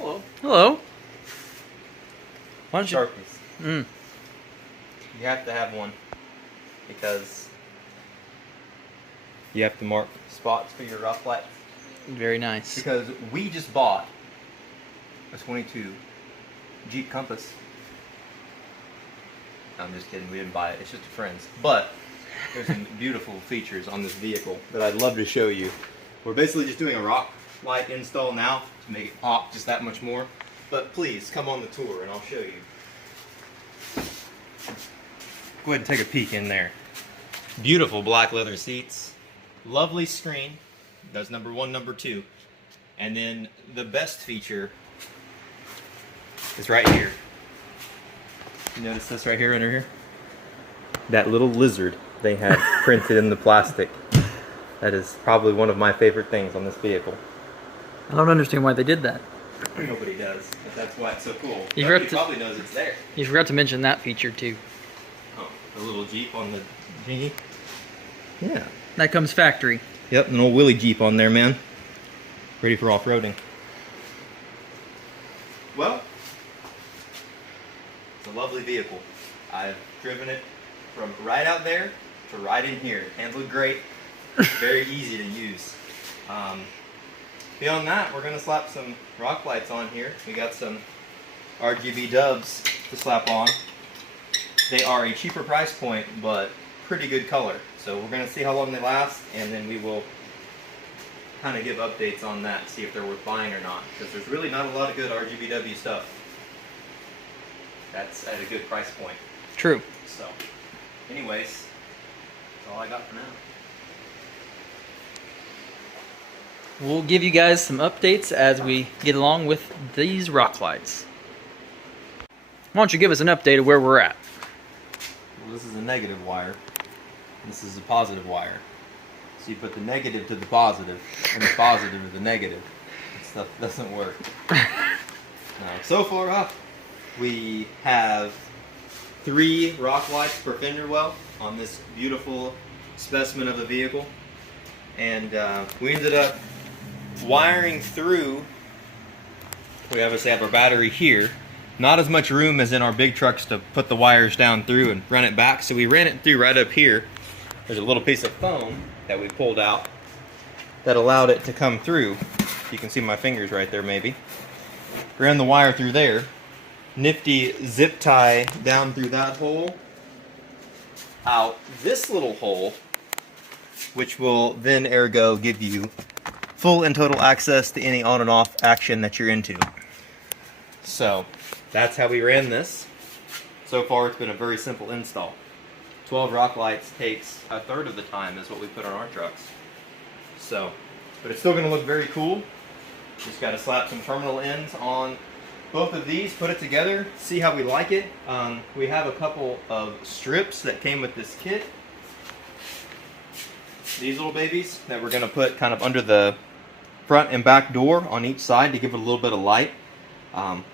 Hello. Hello. Why don't you? Sharpies. You have to have one because you have to mark spots for your rough lights. Very nice. Because we just bought a 22 Jeep Compass. I'm just kidding, we didn't buy it, it's just a friend's. But there's some beautiful features on this vehicle that I'd love to show you. We're basically just doing a rock light install now to make it pop just that much more. But please, come on the tour and I'll show you. Go ahead and take a peek in there. Beautiful black leather seats. Lovely screen. That's number one, number two. And then the best feature is right here. You notice this right here under here? That little lizard they had printed in the plastic. That is probably one of my favorite things on this vehicle. I don't understand why they did that. Nobody does, but that's why it's so cool. You Nobody probably knows it's there. You forgot to mention that feature too. Oh, the little Jeep on the dinghy? Yeah. That comes factory. Yep, an old Willie Jeep on there, man. Ready for off-roading. Well, it's a lovely vehicle. I've driven it from right out there to right in here. Handled great. Very easy to use. Beyond that, we're going to slap some rock lights on here. We got some Rgbw dubs to slap on. They are a cheaper price point, but pretty good color. So we're going to see how long they last, and then we will kind of give updates on that, see if they're worth buying or not. Because there's really not a lot of good Rgbw stuff that's at a good price point. True. So, anyways, that's all I got for now. We'll give you guys some updates as we get along with these rock lights. Why don't you give us an update of where we're at? Well, this is a negative wire. This is a positive wire. So you put the negative to the positive, and the positive to the negative. That stuff doesn't work. Now, so far up, we have 3 rock lights per fender well on this beautiful specimen of a vehicle. And we ended up wiring through. We obviously have our battery here. Not as much room as in our big trucks to put the wires down through and run it back, so we ran it through right up here. There's a little piece of foam that we pulled out that allowed it to come through. You can see my fingers right there maybe. Ran the wire through there. Nifty zip tie down through that hole. Out this little hole, which will then ergo give you full and total access to any on and off action that you're into. So that's how we ran this. So far it's been a very simple install. 12 rock lights takes a third of the time is what we put on our trucks. So, but it's still going to look very cool. Just got to slap some terminal ends on both of these, put it together, see how we like it. We have a couple of strips that came with this kit. These little babies that we're going to put kind of under the front and back door on each side to give it a little bit of light.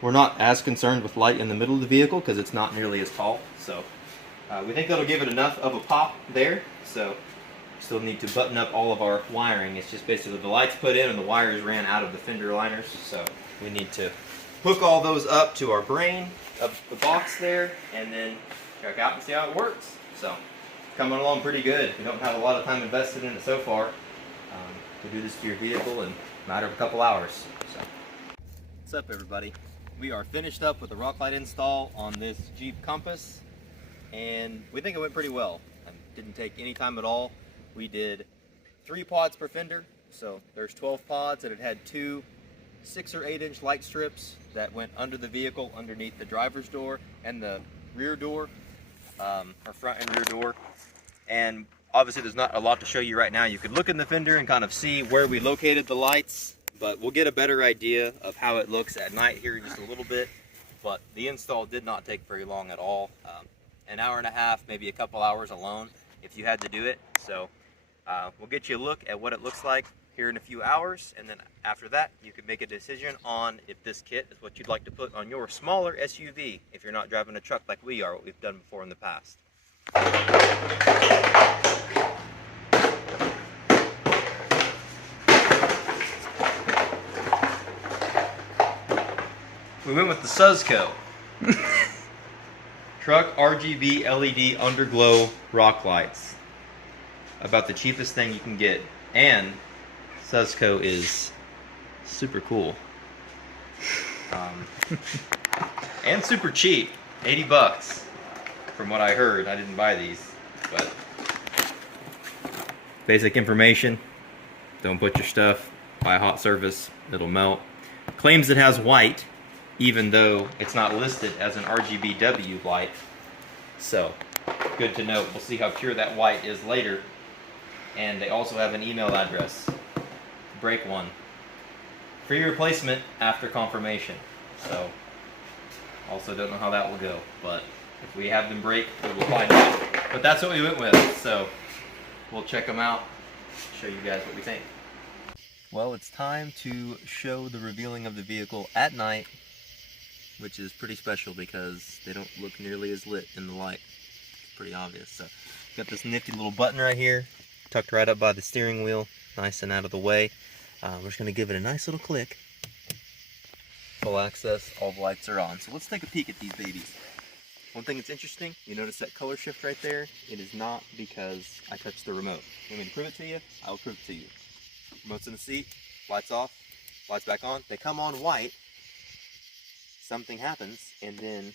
We're not as concerned with light in the middle of the vehicle because it's not nearly as tall. So we think that'll give it enough of a pop there. So still need to button up all of our wiring. It's just basically the lights put in and the wires ran out of the fender liners. So we need to hook all those up to our brain of the box there and then check out and see how it works. So coming along pretty good. We don't have a lot of time invested in it so far. To do this to your vehicle in a matter of a couple hours. So, what's up, everybody? We are finished up with the rock light install on this Jeep Compass, and we think it went pretty well. It didn't take any time at all. We did 3 pods per fender, so there's 12 pods, and it had 2 6 or 8 inch light strips that went under the vehicle, underneath the driver's door and the rear door, or front and rear door. And obviously there's not a lot to show you right now. You could look in the fender and kind of see where we located the lights, but we'll get a better idea of how it looks at night here in just a little bit. But the install did not take very long at all. An hour and a half, maybe a couple hours alone if you had to do it. So we'll get you a look at what it looks like here in a few hours, and then after that you can make a decision on if this kit is what you'd like to put on your smaller SUV if you're not driving a truck like we are, what we've done before in the past. We went with the Suzco. Truck RGB LED underglow rock lights. About the cheapest thing you can get. And Suzco is super cool. And super cheap. 80 bucks. From what I heard. I didn't buy these. But basic information. Don't put your stuff by a hot surface. It'll melt. Claims it has white, even though it's not listed as an Rgbw light. So, good to know. We'll see how pure that white is later. And they also have an email address. Break one. Free replacement after confirmation. So, also don't know how that will go. But if we have them break, we will find out. But that's what we went with. So, we'll check them out. Show you guys what we think. Well, it's time to show the revealing of the vehicle at night, which is pretty special because they don't look nearly as lit in the light. It's pretty obvious. So, got this nifty little button right here, tucked right up by the steering wheel, nice and out of the way. We're just going to give it a nice little click. Full access, all the lights are on. So let's take a peek at these babies. One thing that's interesting, you notice that color shift right there? It is not because I touched the remote. You want me to prove it to you? I will prove it to you. Remote's in the seat, lights off, lights back on. They come on white, something happens, and then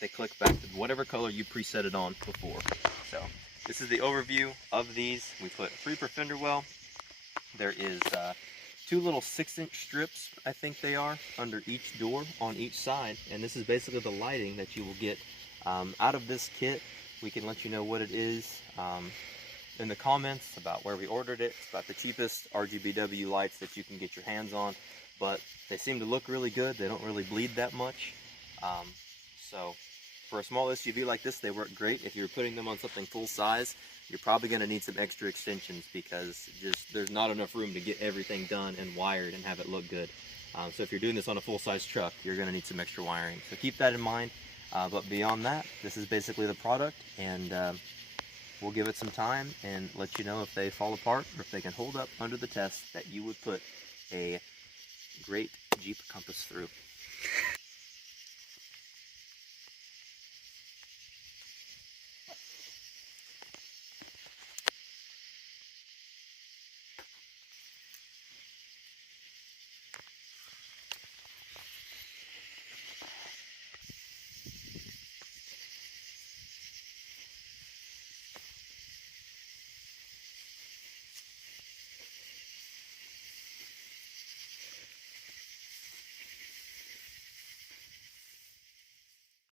they click back to whatever color you preset it on before. So this is the overview of these. We put a 3 per fender well. There is 2 little 6-inch strips, I think they are, under each door on each side. And this is basically the lighting that you will get out of this kit. We can let you know what it is in the comments about where we ordered it. It's about the cheapest Rgbw lights that you can get your hands on, but they seem to look really good. They don't really bleed that much. So for a small SUV like this, they work great. If you're putting them on something full size, you're probably going to need some extra extensions because there's not enough room to get everything done and wired and have it look good. So if you're doing this on a full-size truck, you're going to need some extra wiring. So keep that in mind. But beyond that, this is basically the product, and we'll give it some time and let you know if they fall apart or if they can hold up under the test that you would put a great Jeep Compass through.